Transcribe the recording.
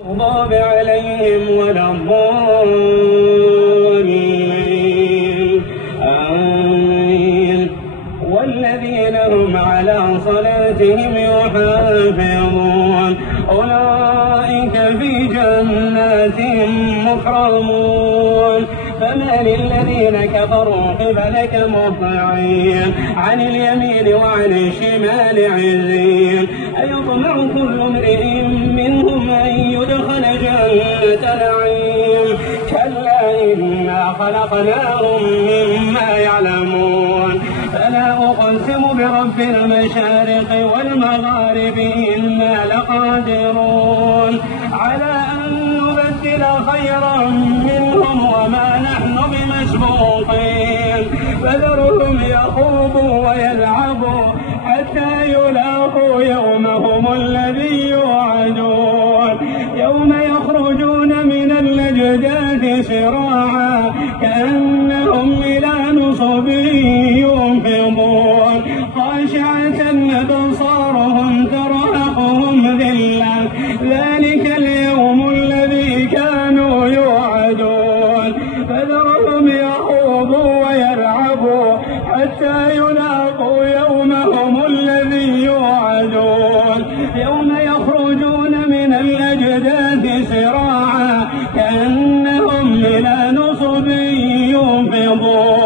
المغضوب عليهم ولا الضالين آمين. والذين هم على صلاتهم يحافظون أولئك في جنات مكرمون. فما للذين كفروا قبلك مهطعين عن اليمين وعن الشمال عزين. أيطمع كل امرئ منهم أن يدخل جنة نعيم كلا إنا خلقناهم مما يعلمون. فلا أقسم برب المشارق والمغارب إنا لقادرون على أن نبدل خيرا منهم وما نحن بمسبوقين. فذرهم يخوضوا ويلعبوا حتى يلاقوا يومهم الذي يوعدون يوم يخرجون من الأجداث سراعا كأنهم إلى نصب يوفضون خاشعة أبصارهم ترهقهم ذلة ذلك اليوم الذي كانوا يوعدون. فذرهم يخوضوا ويلعبوا حتى يلاقوا يومهم الذي يوعدون يوم يخرجون من الأجداث سراعا كأنهم إلى نصب يوفضون.